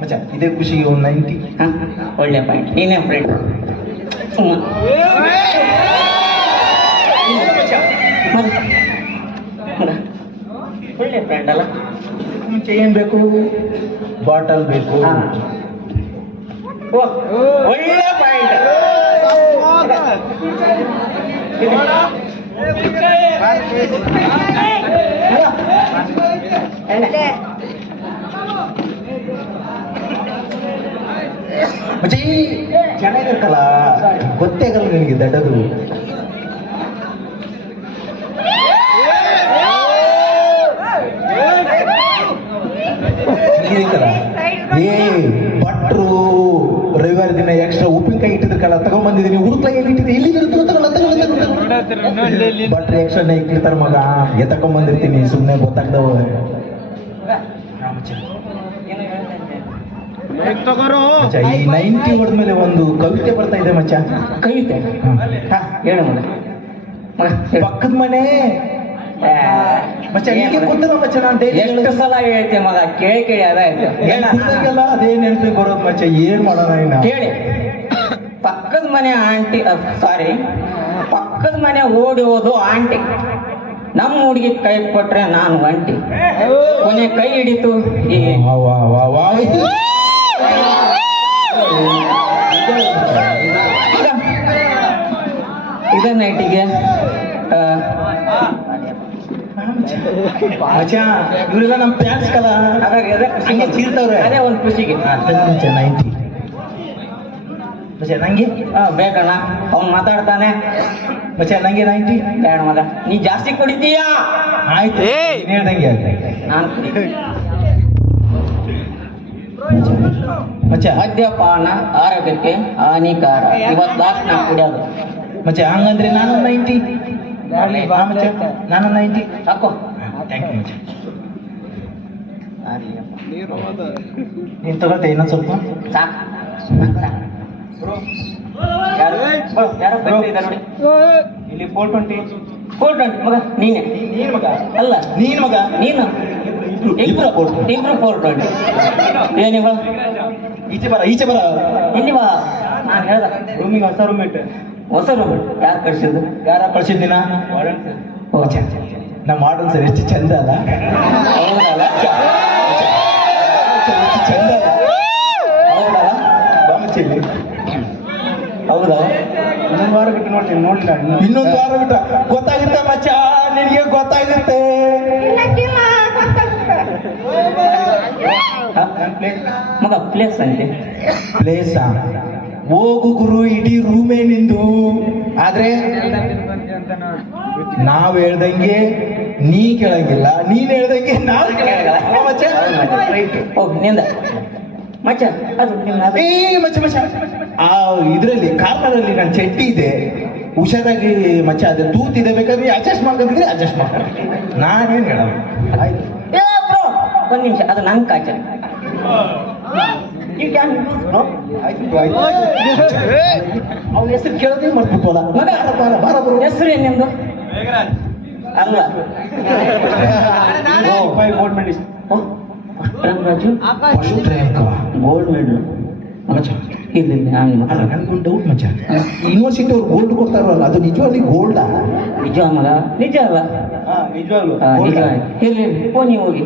ಮಚ್ಚ ಇದೇ ಖುಷಿಗೆ ಒಂದು 90. ಒಳ್ಳೆ ಪಾಯಿಂಟ್. ನೀನೇ ಫ್ರೆಂಡ್ ಒಳ್ಳೆ ಫ್ರೆಂಡ್ ಅಲ್ಲ. ಮುಂಚೆ ಏನ್ ಬೇಕು? ಬಾಟಲ್ ಬೇಕು. ಒಳ್ಳೆ ಪಾಯಿಂಟ್. ಮಚ್ಚ ಈ ಚೆನ್ನಾಗಿರುತ್ತಲ್ಲ, ಗೊತ್ತೇ ಆಗಲ್ಲ ನಿನಗೆ ದಡ್ಡದು. ಏ ಭಟ್ರು ರವಿವಾರ ದಿನ ಎಕ್ಸ್ಟ್ರಾ ಉಪ್ಪಿನಕಾಯಿ ಇಟ್ಟಿದ್ರಲ್ಲ ತಗೊಂಡ್ಬಂದಿದ್ದೀನಿ. ಹುಡುಕ್ಲಾಗ ಇಟ್ಟಿದ್ದೆ ಇಲ್ಲಿ ಭಟ್ರು ಎಕ್ಸ್ಟ್ರಾ ಇಟ್ಟಿರ್ತಾರ ಮಗ. ತಗೊಂಡ್ಬಂದಿರ್ತೀನಿ ಸುಮ್ಮನೆ ಗೊತ್ತಾಗ್ದವ. ಈ 90 ಹೊಡೆದ್ಮೇಲೆ ಒಂದು ಕವಿತೆ ಬರ್ತಾ ಇದೆ ಮಚ್ಚ. ಕವಿತೆ ಹೇಳ ಮಗ. ಪಕ್ಕದ ಮನೆ ಮಚ್ಚ ಹೀಗೆ ಕೂತದ ಮಚ್ಚ. ನಾನು ಎಷ್ಟು ಸಲ ಹೇಳ್ತೆ ಮಗ, ಕೇಳಿ ಅದಾಯ್ತು. ಅದೇ ನೆನಪಿಗೆ ಬರೋದು ಮಚ್ಚ. ಏನ್ ಮಾಡೋಣ ಇನ್ನ ಕೇಳಿ. ಪಕ್ಕದ ಮನೆ ಆಂಟಿ, ಸಾರಿ, ಪಕ್ಕದ ಮನೆ ಓಡಿ ಹೋದು ಆಂಟಿ. ನಮ್ಮ ಹುಡುಗಿ ಕೈ ಕೊಟ್ರೆ ನಾನು ಒಂಟಿ. ಕೊನೆ ಕೈ ಹಿಡಿತು ಇದ ನೈಟಿಗೆ ಇವರೆಲ್ಲ ನಮ್ಮ ಪ್ಯಾನ್ಸ್ ಕಲ ಹಂಗೆ ಚೀರ್ತಾವ್ರೆ. ಅದೇ ಒಂದು ಖುಷಿಗೆ 90 ಮಚ್ಚ ನಂಗೆ ಬೇಕಣ್ಣ. ಅವ್ನು ಮಾತಾಡ್ತಾನೆ ಮಚ್ಚ ನಂಗೆ 90 ಬೇಡ ಮಗ. ನೀ ಜಾಸ್ತಿ ಕುಡಿತೀಯಾ? ಆಯ್ತು ಹೇಳ್ದಂಗೆ ನಾನು ಮಚ್ಚ. ಮದ್ಯಪಾನ ಆರೋಗ್ಯಕ್ಕೆ ಹಾನಿಕಾರ. ಇವತ್ತು ಲಾಸ್ಟ್ ನಾನು ಕುಡಿಯೋದು ಮಚ್ಚ. ಹಂಗಂದ್ರೆ ನಾನು 90. ನಾನು 90 ಸಾಕು. ಥ್ಯಾಂಕ್ ಯು ಮಚ್ಚ. ನೀನು ತಗೋತೆ ಇನ್ನೊಂದು ಸ್ವಲ್ಪ? ಸಾಕು. ಯಾರೋ ಬರ್ತಿದ್ದಾರೆ ನೋಡಿ ಇಲ್ಲಿ 420 ಮಗ. ನೀನೆ? ನೀನ್ ಮಗ ಅಲ್ಲ, ನೀನ್ ಮಗ. ನೀನು ಇಬ್ರು 420. ಏನಿವ? ಈಚೆ ಬರ ಎಲ್ಲಿ ಬಾ? ನಾನು ಹೇಳ್ದ ರೂಮಿಗೆ ಹೊಸ ರೂಮೇಟ್. ಹೊಸ ರೂಮ್ ಯಾರು ಕಳ್ಸಿದ್ದು? ಯಾರ ಕಳ್ಸಿದ್ದೀನ? ನಮ್ಮ ಮಾಡಲ್ ಸರ್ ಎಷ್ಟು ಚಂದ ಅಲ್ಲ? ಹೌದಲ್ಲ? ಚಂದ ಹೌದಲ್ಲ? ಬಾಮಚಿಲ್ಲಿ. ಹೌದಾ? ಇನ್ನೊಂದು ವಾರ ಬಿಟ್ಟು ನೋಡ್ತೀನಿ. ನೋಡ್ಲಿಲ್ಲ ಇನ್ನೊಂದು ವಾರ ಬಿಟ್ಟು ಗೊತ್ತಾಗುತ್ತೆ ಮಚ್ಚ. ನಿನಗೆ ಗೊತ್ತಾಗುತ್ತೆ. ಮಗ ಪ್ಲೇಸ್ ಅಂತೆ. ಪ್ಲೇಸಾ? ಹೋಗು ಗುರು, ಇಡೀ ರೂಮೇ ನಿಂದು. ಆದ್ರೆ ನಾವ್ ಹೇಳ್ದಂಗೆ ನೀ ಕೇಳಂಗಿಲ್ಲ, ನೀನ್ ಹೇಳ್ದಂಗೆ ನಾವ್ ಕೇಳಂಗಿಲ್ಲ ಮಚ್ಚ. ಹೋಗಿ ನಿಂದ ಮಚ್ಚ. ಅದು ನಿಮ್ಮ ಮಚ್ಚ ಆ ಇದ್ರಲ್ಲಿ ಕಾರ್ನರಲ್ಲಿ ನನ್ನ ಚಡ್ಡಿ ಇದೆ, ಹುಷಾರಾಗಿ ಮಚ್ಚ. ಅದೇ ತೂತಿದೆ, ಬೇಕಾದ್ರೆ ಅಡ್ಜಸ್ಟ್ ಮಾಡ್ಕೊಂಡಿದ್ರೆ ಅಡ್ಜಸ್ಟ್ ಮಾಡ್ತಾರೆ. ನಾನೇನ್ ಹೇಳೋದು. ಆಯ್ತು ಒಂದು ನಿಮಿಷ, ಅದು ನಂಗೆ ಕಾಚ. ಅವ್ನ ಹೆಸರು ಕೇಳೋದೇ ಮರ್ಬಿಟ್ಟಲ್ಲ ಮಗ. ಹೆಸರು ಏನ್ ನಿಮ್ದು? ಅಲ್ಲ gold medal. Raju gold medal ಇಲ್ಲಿ. ನನ್ಗೊಂದು ಡೌಟ್ ಮಚ್ಚ. ಯೂನಿವರ್ಸಿಟಿ ಅವ್ರು ಗೋಲ್ಡ್ ಕೊಡ್ತಾರಲ್ಲ, ಅದು ನಿಜವಾಗಿ ಗೋಲ್ಡಾ? ನಿಜ ಮಗ, ನಿಜ ಅಲ್ಲ? ನಿಜವಾಗ್ಲು ನಿಜ. ಇಲ್ಲಿ ಫೋನಿ ಹೋಗಿ.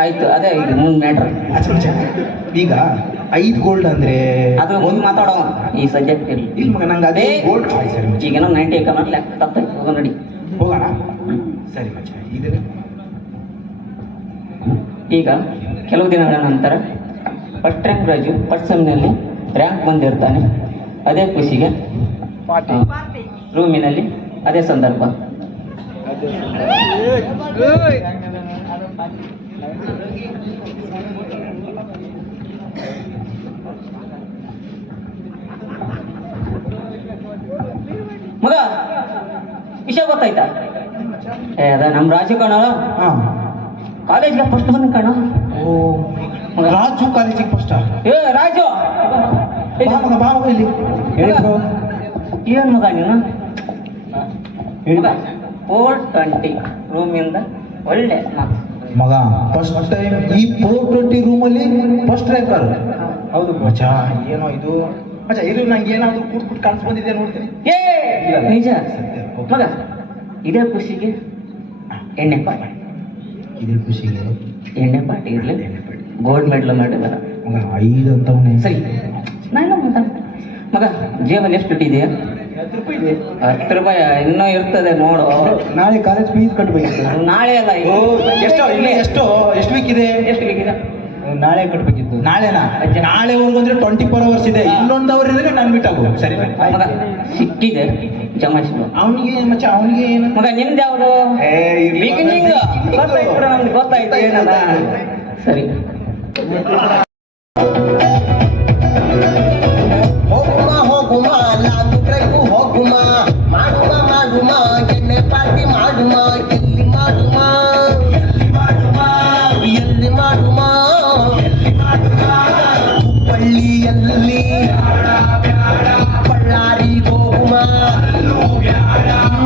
ಆಯ್ತು, ಅದೇ ಈಗ ಮುಂದೆ ಮ್ಯಾಟ್ರ್. ಈಗ 5 ಗೋಲ್ಡ್ ಅಂದ್ರೆ ಅದು ಒಂದು ಮಾತಾಡೋಣ ಈ ಸಬ್ಜೆಕ್ಟ್. ಇಲ್ಲ ಮಗ, ನಂಗೆ ಅದೇ ಗೋಲ್ಡ್. ಈಗ ನಾವು 90 ತಪ್ಪ ಹೋಗೋಣ ನಡಿ. ಹೋಗೋಣ. ಸರಿ ಮಚ್ಚ. ಈಗ ಕೆಲವು ದಿನಗಳ ನಂತರ ಫಸ್ಟ್ ರ್ಯಾಂಕ್ ರಾಜು ಫಸ್ಟ್ ಸೆಮ್ನಲ್ಲಿ ರ್ಯಾಂಕ್ ಬಂದಿರ್ತಾನೆ. ಅದೇ ಖುಷಿಗೆ ರೂಮಿನಲ್ಲಿ ಅದೇ ಸಂದರ್ಭ. ಮಗ ವಿಷಯ ಗೊತ್ತಾಯ್ತಾ? ಅದ ನಮ್ಮ ರಾಜು ಕಣ ಕಾಲೇಜ್ಗೆ ಫಸ್ಟ್ ಬಂದ ಕಣ. ರಾಜು ಕಾಲೇಜಿಗೆ ಫಸ್ಟ್? ರಾಜು ಇಲ್ಲಿ ಏನ್ ಮಗ ನೀನು? 420 ರೂಮಿಂದ ಒಳ್ಳೆ ಮಾರ್ಕ್ಸ್. ಮಗ ಫಸ್ಟ್ ಟೈಮ್ ಈ 420 ರೂಮಲ್ಲಿ ಫಸ್ಟ್ ರ್ಯಾಂಕರ್. ಹೌದು ಮಚ್ಚ, ಏನೋ ಇದು ಮಚ್ಚ, ಇದು ನಂಗೆ ಏನಾದ್ರು ಕೂತ್ ಕಾಣಿಸ್ ಬಂದಿದೆ ನೋಡ್ತೀನಿ. ನಿಜ ಮಗ, ಇದೇ ಖುಷಿಗೆ ಎಣ್ಣೆ ಪಾಟಿ, ಇದೇ ಖುಷಿಗೆ ಎಣ್ಣೆ ಪಾಟಿ ಇರ್ಲಿ, ಗೋಲ್ಡ್ ಮೆಡಲ್ ಮಾಡಿದಾರ ಮಗ 5 ಅಂತವನೇ. ಸರಿ, ನಾನು ಮಗ ಜೇಬಲ್ಲಿ ಎಷ್ಟು ಇಟ್ಟಿದೆಯಾ? 10 ರೂಪಾಯಿ ಇದೆ. 10 ರೂಪಾಯಿ ಇನ್ನೂ ಇರ್ತದೆ ನೋಡು. ನಾಳೆ ಕಾಲೇಜ್ ಫೀಸ್ ಕಟ್ಟಬೇಕಿತ್ತು. ನಾಳೆ ಅಲ್ಲ, ಎಷ್ಟು ಇಲ್ಲಿ ಎಷ್ಟು ವೀಕ್ ಇದೆ? ಎಷ್ಟು ಬೇಕಿದೆ? ನಾಳೆ ಕಟ್ಟಬೇಕಿತ್ತು. ನಾಳೆನಾ? ನಾಳೆವರೆಗೂ ಅಂದ್ರೆ 24 hours ಇದೆ. ಇನ್ನೊಂದು ಅವರ್ ಇದ್ರೆ ನಾನು ಬಿಟ್ಟಾಗು. ಸರಿ ಮಗ, ಸಿಕ್ಕಿದೆ ಜಮಾಯಿಸ್ಬೋ. ಅವನಿಗೆ ಮಚ್ಚ, ಅವನಿಗೆ ಏನು ಮಗ ನಿಮ್ದು ಯಾವುದು? ಗೊತ್ತಾಯ್ತು ನಮ್ದು, ಗೊತ್ತಾಯ್ತು ಏನದ. ಸರಿ, ಹೋಗುಮ ಲಾದು ಟ್ರೈಕು ಹೋಗುಮ, ಮಾಡುಮ ಎಣ್ಣೆ ಪಾರ್ಟಿ ಮಾಡುಮ, ಎಲ್ಲಿ ಮಾಡುಮ ಹುಬ್ಬಳ್ಳಿಯಲ್ಲಿ ಬಳ್ಳಾರಿ ಹೋಗುಮ,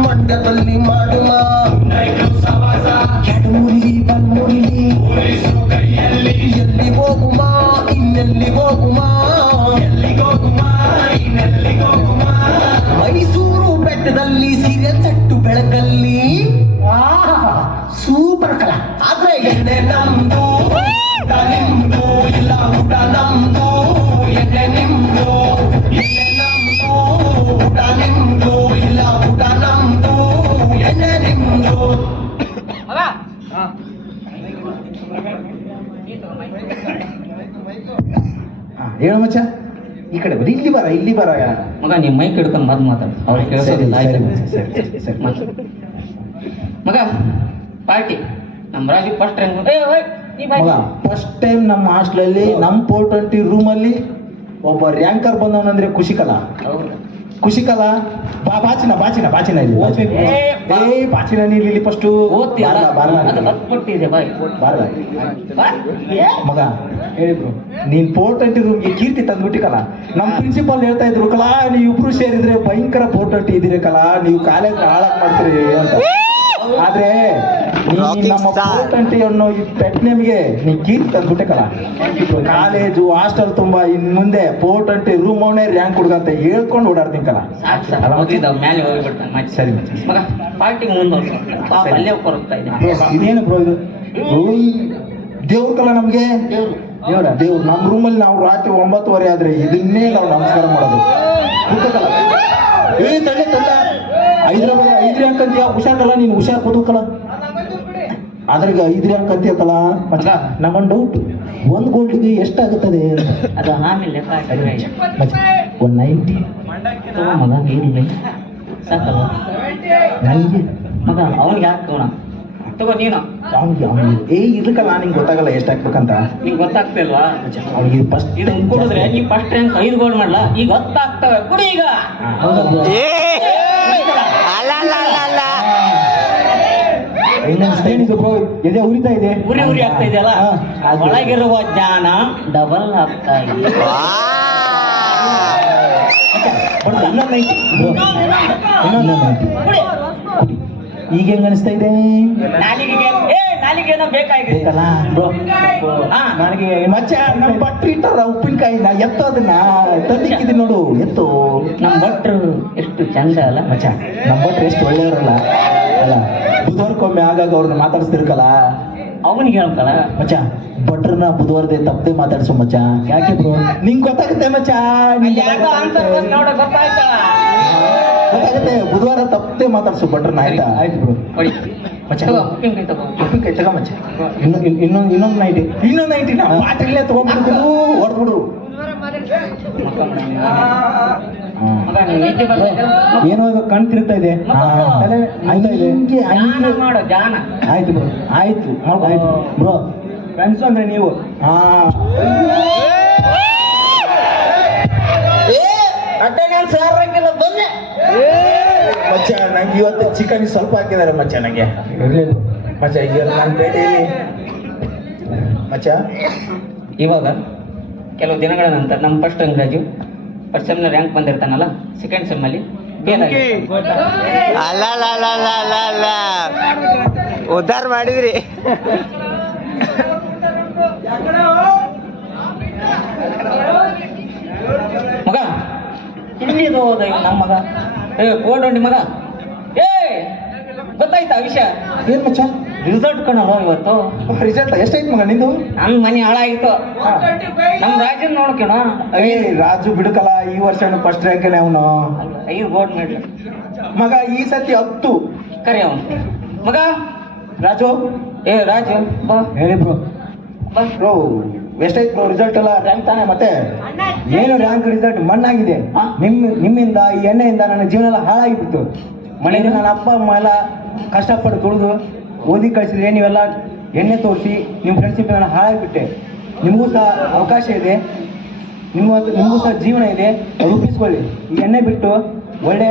ಮಂಡ್ಯದಲ್ಲಿ ಮಾಡುಮ, ಕೆಡೂರಿ ಬಲ್ಮುರಿ ಎಲ್ಲಿ ಹೋಗುಮ, ಇನ್ನೆಲ್ಲಿ ಹೋಗುಮ, ಮೈಸೂರು ಬೆಟ್ಟದಲ್ಲಿ ಸೀರೆ ಚಟ್ಟು ಬೆಳಕಲ್ಲಿ ಸೂಪರ್ ಕಲಾ. ಆದ್ರೆ ಎಣ್ಣೆ ನಮ್ದು, ಊಟ ನಿಮ್ದು, ಇಲ್ಲ ಊಟ ನಮ್ದು, ಎಣ್ಣೆ ನಿಮ್ದು, ಎಣ್ಣೆ ನಮ್ದು, ಊಟ ನಿಮ್ದು, ಇಲ್ಲ ಊಟ ನಮ್ದು, ಎಣ್ಣೆ ನಿಮ್ದು. ಹೇಳು ಮಚ್ಚ, ಈ ಕಡೆ ಬರೀ, ಇಲ್ಲಿ ಬರ. ಮಗ ನಿಮ್ಮ ಮೈಕ್ ಹಿಡ್ಕೊಂಡು ಮದ್ ಮಾತಾಡು, ಅವ್ರಿಗೆ ಕೇಳಿಸೋದಿಲ್ಲ. ಮಗ ಪಾರ್ಟಿ ನಮ್ಮ Raju first time first time ನಮ್ಮ ಹಾಸ್ಟೆಲಲ್ಲಿ ನಮ್ಮ 420 ರೂಮಲ್ಲಿ ಒಬ್ಬ ರ್ಯಾಂಕರ್ ಬಂದವನಂದ್ರೆ ಖುಷಿಕಲ. ಬಾಚಿನ ಇಲ್ಲಿ. ಬಾಚಿನ ನೀಲಿ ಫಸ್ಟು ಮಗ ಹೇಳಿದ್ರು, ನೀನ್ 420 ರೂಮ್ಗೆ ಕೀರ್ತಿ ತಂದ್ಬಿಟ್ಟಿಕಲ್ಲ. ನಮ್ಮ ಪ್ರಿನ್ಸಿಪಾಲ್ ಹೇಳ್ತಾ ಇದ್ರು, ಕಲಾ ನೀವು ಇಬ್ರು ಸೇರಿದ್ರೆ ಭಯಂಕರ 420 ಇದ್ದೀರಿ ಕಲಾ, ನೀವು ಕಾಲೇಜ್ ಹಾಳಾಗ್ ಮಾಡ್ತೀರಿ ಅಂತ. ಆದ್ರೆ ನಮ್ಮ 420 ಅನ್ನೋ ಈ ಪೆಟ್ ನೇಮ್ಗೆ ನೀ ಕೀರ್ತಿ ತಂದ್ಬಿಟ್ಟೆ ಕಲ. ಕಾಲೇಜು ಹಾಸ್ಟೆಲ್ ತುಂಬಾ ಇನ್ ಮುಂದೆ 420 ರೂಮ್ ಅವನೇ ರ್ಯಾಂಕ್ ಹುಡುಗಂತ ಹೇಳ್ಕೊಂಡು ಓಡಾಡ್ತೀನಿ ಕಲ. ಮೇಲೆ ಹೋಗ್ಬಿಡ್ತಾನೆ. ಸರಿ ಮಗ ಪಾರ್ಟಿ ಮುಂದೆ ಅಲ್ಲೇ ಕೊರಗ್ತಾ ಇದೆ. ಇದೇನು ಬ್ರೋ ಇದು? ದೇವ್ರ ಕಲ ನಮ್ಗೆ, ದೇವ್ರು ನಮ್ಮ ರೂಮಲ್ಲಿ ನಾವು ರಾತ್ರಿ 9:30 ಆದ್ರೆ ಇದನ್ನೇ ನಾವು ನಮಸ್ಕಾರ ಮಾಡೋದು. ಹೈದ್ರಾಬಾದ್ 5 ರ್ಯಾಂಕ್ ಅಂತೀಯ, ಹುಷಾರ್ಕಲ್ಲ ನೀನು, ಹುಷಾರ್ ಕೂತ್ಕಲ್ಲ. ಅದ್ರಾಗ 5 ರ್ಯಾಂಕ್ ಅಂತೀಯಕಲ್ಲ. ನಮ್ಮೊಂದು ಡೌಟ್, 1 ಗೋಲ್ಡ್ಗೆ ಎಷ್ಟಾಗುತ್ತದೆ? ಅದು ಆಮೇಲೆ 190 ಮಗ ಏನಿಲ್ಲ ಸಾಕಲ್ಲ ನನಗೆ. ಮಗ ಅವ್ನಿಗೆ ಹಾಕೋಣ ತಗೋ ನೀನು. ಇದಕ್ಕಲ್ಲ ನಿಂಗೆ ಗೊತ್ತಾಗಲ್ಲ ಎಷ್ಟು ಹಾಕ್ಬೇಕಂತ. ನಿಂಗೆ ಗೊತ್ತಾಗ್ತಿಲ್ವಾ? ಅವ್ನಿಗೆ ಫಸ್ಟ್ ಇದನ್ನ ಕುಡಿದ್ರೆ ನೀ ಫಸ್ಟ್ ರ್ಯಾಂಕ್ 5 ಗೋಲ್ಡ್ ಮಾಡ್ಲಾ, ಈಗ ಗೊತ್ತಾಗ್ತವೆ. ಕುಡಿ ಈಗ. ಎದೆ ಉರಿತಾ ಇದೆ, ಉರಿ ಆಗ್ತಾ ಇದೆಯಲ್ಲ, ಒಳಗಿರುವ ಜ್ಞಾನ ಡಬಲ್ ಆಗ್ತಾ ಇದೆ. ಈಗ ಹೆಂಗ ಅನಿಸ್ತಾ ಇದೆ? ನಾಲಿಗೆನೋ ಬೇಕಾಗಿತ್ತಲ್ಲ ನನಗೆ ಮಚ್ಚ. ನಮ್ಮ ಭಟ್ರು ಇಟ್ಟಾರ ಉಪ್ಪಿನಕಾಯಿನ, ಎತ್ತೋ ಅದನ್ನ ತಂದಿಕ್ಕಿದ್ದೀನಿ ನೋಡು, ಎತ್ತು. ನಮ್ಮ ಭಟ್ರು ಎಷ್ಟು ಚಂದ ಅಲ್ಲ ಮಚ್ಚ, ನಮ್ಮ ಭಟ್ರು ಎಷ್ಟು ಒಳ್ಳೆಯವರಲ್ಲ ಅಲ್ಲ. ಬುಧವಾರಕ್ಕೊಮ್ಮೆ ಆಗಾಗ ಅವ್ರನ್ನ ಮಾತಾಡಿಸ್ತಿರ್ಕಲ್ಲ. ಅವನಿಗೆ ಹೇಳ್ತಲ್ಲ ಮಚ್ಚ, ಭಟ್ರನ್ನ ಬುಧವಾರದೇ ತಪ್ಪದೆ ಮಾತಾಡ್ಸು ಮಚ್ಚ. ಯಾಕೆ ಬ್ರೋ? ನಿಂಗೆ ಗೊತ್ತಾಗುತ್ತೆ ಮಚ್ಚ, ನೋಡ ಗೊತ್ತಾಯ್ತಾ? ಗೊತ್ತಾಗುತ್ತೆ. ಬುಧವಾರ ತಪ್ಪದೆ ಮಾತಾಡ್ಸು ಭಟ್ರನ್ನ, ಆಯ್ತಾ? ಆಯ್ತು ಬ್ರೋ. ಮಚ್ಚ ಉಪ್ಪಿನಕಾಯಿ ತಗೋ ಮಚ್ಚ. ಇನ್ನೊಂದು ನೈಟಿ ಬಾಟಲ್ಲೇ ತಗೊಂಡ್ಬಿಡು, ಹೊಡ್ಬಿಡು. ಏನೋ ಅದು ಕಾಣ್ತಿರ್ತಾ ಇದೆ. ಮಾಡೋ ಜಾನ. ಆಯ್ತು ಬ್ರೋ, ಆಯ್ತು ಆಯ್ತು ಬ್ರೋ. ಫ್ರೆಂಡ್ಸ್ ಅಂದ್ರೆ ನೀವು. ಮಚ್ಚ, ನಂಗೆ ಇವತ್ತು ಚಿಕನ್ ಸ್ವಲ್ಪ ಹಾಕಿದ್ದಾರೆ ಮಚ್ಚ. ನಂಗೆ ಇರ್ಲಿಲ್ಲ ಮಚ್ಚ, ಈಗ ನನ್ನ ಪೇಟೆಯಲ್ಲಿ ಮಚ್ಚ. ಇವಾಗ ಕೆಲವು ದಿನಗಳ ನಂತರ ನಮ್ಮ ಫಸ್ಟ್ ಅಂಗ್ರಾಜು ಫಸ್ಟ್ ಸೆಮ್ನ ರ್ಯಾಂಕ್ ಬಂದಿರ್ತಾನಲ್ಲ, ಸೆಕೆಂಡ್ ಸೆಮ್ಮಲ್ಲಿ ಅಲ್ಲ ಉದ್ಧಾರ ಮಾಡಿದ್ರಿ. ಹೋದ ಇವ್ ನಮ್ಮ ಮಗ. ಕೋಡೊಂಡಿ ಮಗ, ಏ ಗೊತ್ತಾಯ್ತಾ ವಿಷಯ? ಏನ್ ಮಚ್ಚ ರಿಸಲ್ಟ್ ಕಣಲ್ಲ ಇವತ್ತು. ರಿಸಲ್ಟ್ ಎಷ್ಟೈತ್ ಮಗ ನಿಂದು? ನನ್ ಮನೆ ಹಾಳಾಗಿತ್ತು. ನಮ್ ರಾಜನ್ ನೋಡ್ಕೇಣ, ಏ ರಾಜು ಬಿಡುಕಲ್ಲ, ಈ ವರ್ಷ ಫಸ್ಟ್ ರ್ಯಾಂಕನೇ ಅವನು. 5 ಗೋಲ್ಡ್ ಮೆಡಲ್. ಮಗ ಈ ಸತಿ 10. ಕರಿ ಅವನು ಮಗ. ರಾಜು, ಏ ರಾಜು ಬಾ. ಹೇಳಿ ಬ್ರೋ. ಬಾ. ಬ್ರೋ ಎಷ್ಟೈತ್ ಬ್ರೋ ರಿಸಲ್ಟ್ ಎಲ್ಲ? ರ್ಯಾಂಕ್ ತಾನೆ ಮತ್ತೆ? ಏನು ರ್ಯಾಂಕ್ ರಿಸಲ್ಟ್ ಮಣ್ಣಾಗಿದೆ. ಹಾ? ನಿಮ್ಮಿಂದ ಈ ಎಣ್ಣೆಯಿಂದ ನನ್ನ ಜೀವನ ಎಲ್ಲ ಹಾಳಾಗಿಬಿಟ್ಟು. ಮನೆಯಲ್ಲಿ ನನ್ನ ಅಪ್ಪ ಅಮ್ಮ ಎಲ್ಲ ಕಷ್ಟಪಟ್ಟು ದುಡಿದು ಓದಿ ಕಳಿಸಿದ್ರೆ ನೀವೆಲ್ಲ ಎಣ್ಣೆ ತೋರಿಸಿ ನಿಮ್ಮ ಫ್ರೆಂಡ್ಶಿಪ್ ನಾನು ಹಾಳಾಗಿಬಿಟ್ಟೆ. ನಿಮಗೂ ಸಹ ಅವಕಾಶ ಇದೆ, ನಿಮಗೂ ಸಹ ಜೀವನ ಇದೆ, ರೂಪಿಸ್ಕೊಳ್ಳಿ. ಈ ಎಣ್ಣೆ ಬಿಟ್ಟು ಒಳ್ಳೆ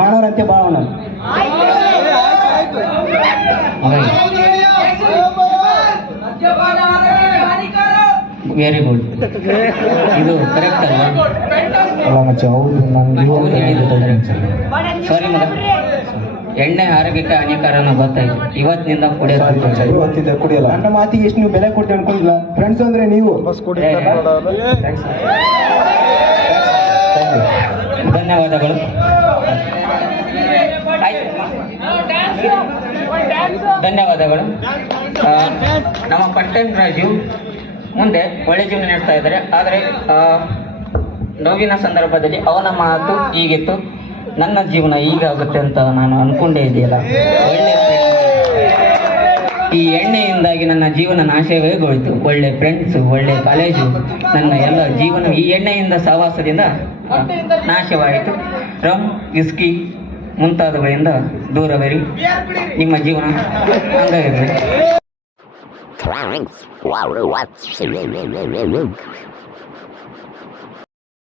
ಮಾನವರಂತೆ ಬಾಳೋಣ. Very good. ಇದು ಕರೆಕ್ಟ್ ಅಲ್ವಾ? ಅಲ್ಲ ಮಚ್ಚ, ಹೌದು. ಸಾರಿ ಮಗ, ಎಣ್ಣೆ ಆರೋಗ್ಯಕ್ಕೆ ಹಾನಿಕಾರ ಗೊತ್ತಾಯ್ತು. ಇವತ್ತಿನಿಂದ ಕುಡಿಯೋದು. ಇವತ್ತಿದ್ದ ಕುಡಿಯಲ್ಲ. ನನ್ನ ಮಾತಿಗೆ ಎಷ್ಟು ನೀವು ಬೆಲೆ ಕೊಡ್ತೀವಿ ಅನ್ಕೊಂಡಿಲ್ಲ. ಫ್ರೆಂಡ್ಸ್ ಅಂದ್ರೆ ನೀವು. ಧನ್ಯವಾದಗಳು. ಧನ್ಯವಾದಗಳು. ನಮ್ಮ ಪಟ್ಟಣ ರಾಜು ಮುಂದೆ ಒಳ್ಳೆ ಜೀವನ ನಡೆಸ್ತಾ ಇದ್ದಾರೆ. ಆದರೆ ನೋವಿನ ಸಂದರ್ಭದಲ್ಲಿ ಅವನ ಮಾತು ಹೀಗಿತ್ತು, ನನ್ನ ಜೀವನ ಹೀಗಾಗುತ್ತೆ ಅಂತ ನಾನು ಅನ್ಕೊಂಡೇ ಇದೆಯಲ್ಲ. ಒಳ್ಳೆ ಈ ಎಣ್ಣೆಯಿಂದಾಗಿ ನನ್ನ ಜೀವನ ನಾಶವೇಗೋಯ್ತು. ಒಳ್ಳೆ ಫ್ರೆಂಡ್ಸು, ಒಳ್ಳೆ ಕಾಲೇಜು, ನನ್ನ ಎಲ್ಲ ಜೀವನ ಈ ಎಣ್ಣೆಯಿಂದ ಸಹವಾಸದಿಂದ ನಾಶವಾಯಿತು. ರಮ್, ವಿಸ್ಕಿ ಮುಂತಾದವುಗಳಿಂದ ದೂರವಿರಿ. ನಿಮ್ಮ ಜೀವನ ಹಂಗಾಗಿರ್ರಿ.